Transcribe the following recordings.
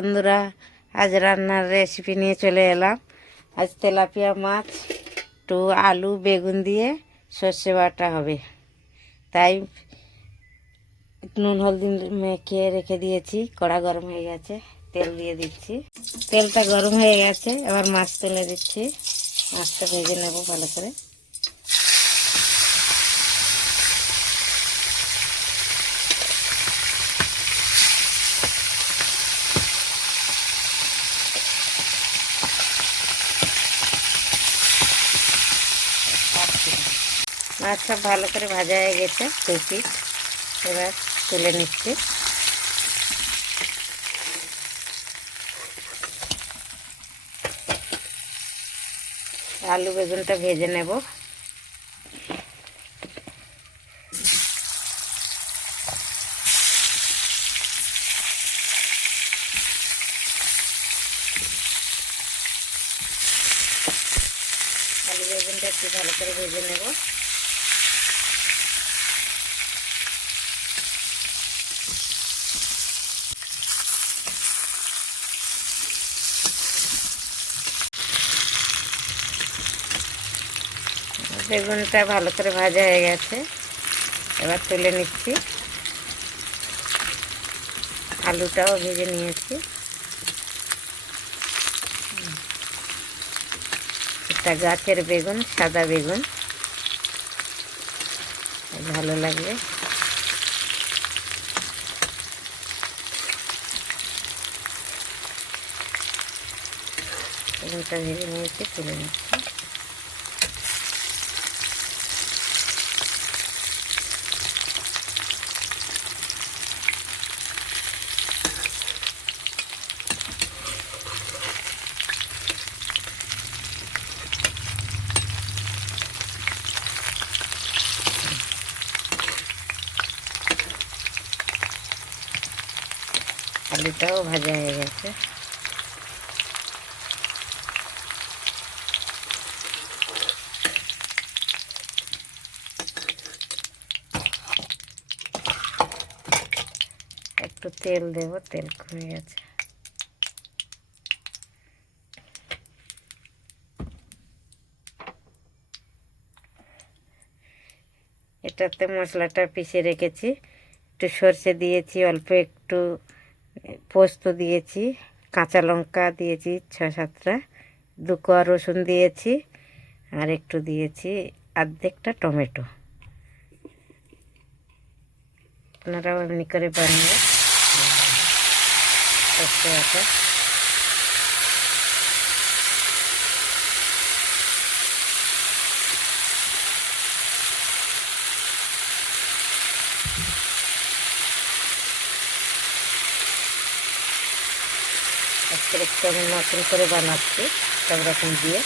বন্ধুরা, আজ রান্নার রেসিপি নিয়ে চলে এলাম। আজ তেলাপিয়া মাছ একটু আলু বেগুন দিয়ে সর্ষে বাটা হবে, তাই নুন হলদি মেখে রেখে দিয়েছি। কড়া গরম হয়ে গেছে, তেল দিয়ে দিচ্ছি। তেলটা গরম হয়ে গেছে, এবার মাছ তুলে দিচ্ছি। মাছটা ভেজে নেব ভালো করে। মাছটা ভালো করে ভাজা হয়ে গেছে, দু পিস। এবার তুলে নিচ্ছি। আলু বেগুনটা ভেজে নেব। আলু বেগুনটা একটু ভালো করে ভেজে নেব। বেগুনটা ভালো করে ভাজা হয়ে গেছে, এবার তুলে নিচ্ছি। আলুটাও ভেজে নিয়েছি। এটা গাছের বেগুন, সাদা বেগুন, ভালো লাগবে। বেগুনটা ভেজে নিয়েছি, তুলে নিচ্ছি। আলুটাও ভাজা হয়ে গেছে। একটু তেল দেব, তেল কমে গেছে। এটাতে মশলাটা পিষে রেখেছি। একটু সর্ষে দিয়েছি, অল্প একটু পোস্ত দিয়েছি, কাঁচা লঙ্কা দিয়েছি 6-7টা, 2 কোয়া রসুন দিয়েছি, আর একটু দিয়েছি অর্ধেকটা টমেটো। আপনারাও এমনি করে বানিয়ে সর্ষে বাটা। আজকে একটু আমি নতুন করে বানাচ্ছি, সব রকম দিয়ে।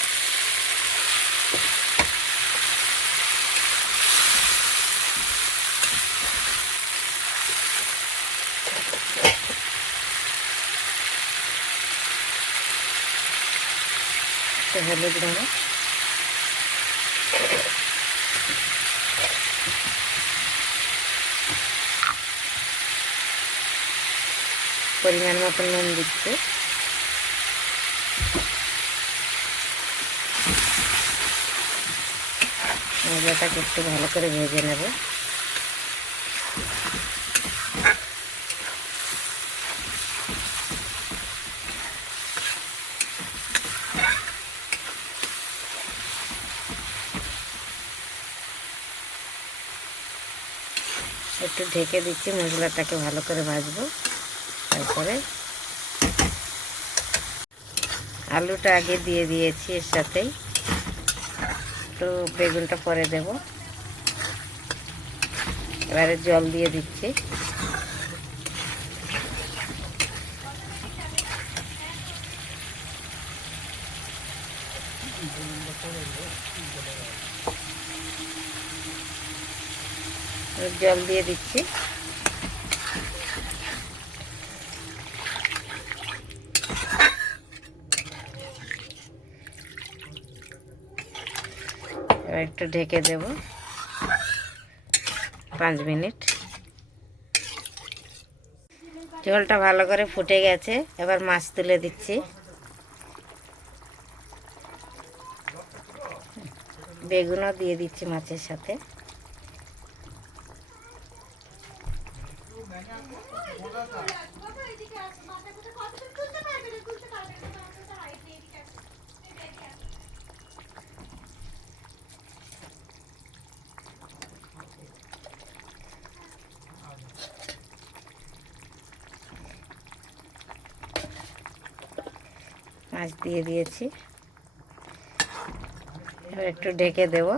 হলুদ দেবো, পরিমাণ মতো নুন দিচ্ছি। মশলাটাকে একটু ভালো করে ভেজে নেব। একটু ঢেকে দিচ্ছি, মশলাটাকে ভালো করে ভাজবো। তারপরে আলুটা আগে দিয়ে দিয়েছি এর সাথেই, একটু বেগুনটা পরে দেব। এবারে জল দিয়ে দিচ্ছি। জল দিয়ে দিচ্ছি। এবার একটু ঢেকে দেব 5 মিনিট। ঝোলটা ভালো করে ফুটে গেছে, এবার মাছ তুলে দিচ্ছি। বেগুনও দিয়ে দিচ্ছি মাছের সাথে। মাছ দিয়ে দিয়েছি, এবার একটু ঢেকে দেব।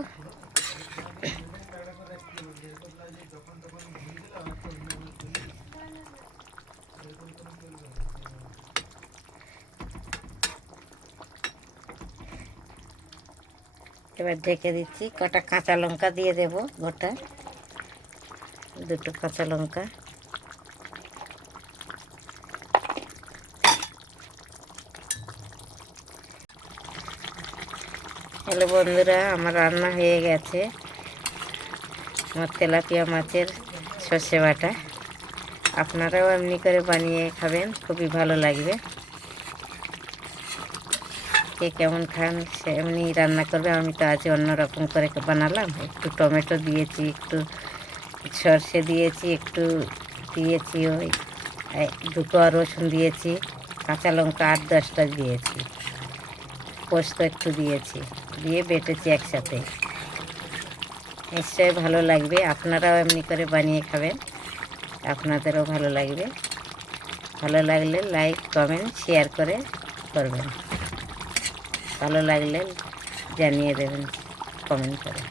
এবার ঢেকে দিচ্ছি, কটা কাঁচা লঙ্কা দিয়ে দেব, গোটা 2টো কাঁচা লঙ্কা। হ্যালো বন্ধুরা, আমার রান্না হয়ে গেছে। আমার তেলাপিয়া মাছের সর্ষে বাটা। আপনারাও এমনি করে বানিয়ে খাবেন, খুবই ভালো লাগবে। কে কেমন খান সে এমনি রান্না করবে, আমি তো আজ অন্যরকম করে বানালাম। একটু টমেটো দিয়েছি, একটু সর্ষে দিয়েছি, একটু দিয়েছি ওই 2 কোয়া রসুন দিয়েছি, কাঁচা লঙ্কা 8-10টা দিয়েছি, পোস্ত একটু দিয়েছি, দিয়ে বেটেছি একসাথে। নিশ্চয়ই ভালো লাগবে, আপনারাও এমনি করে বানিয়ে খাবেন, আপনাদেরও ভালো লাগবে। ভালো লাগলে লাইক কমেন্ট শেয়ার করে করবেন, ভালো লাগলে জানিয়ে দেবেন কমেন্ট করে।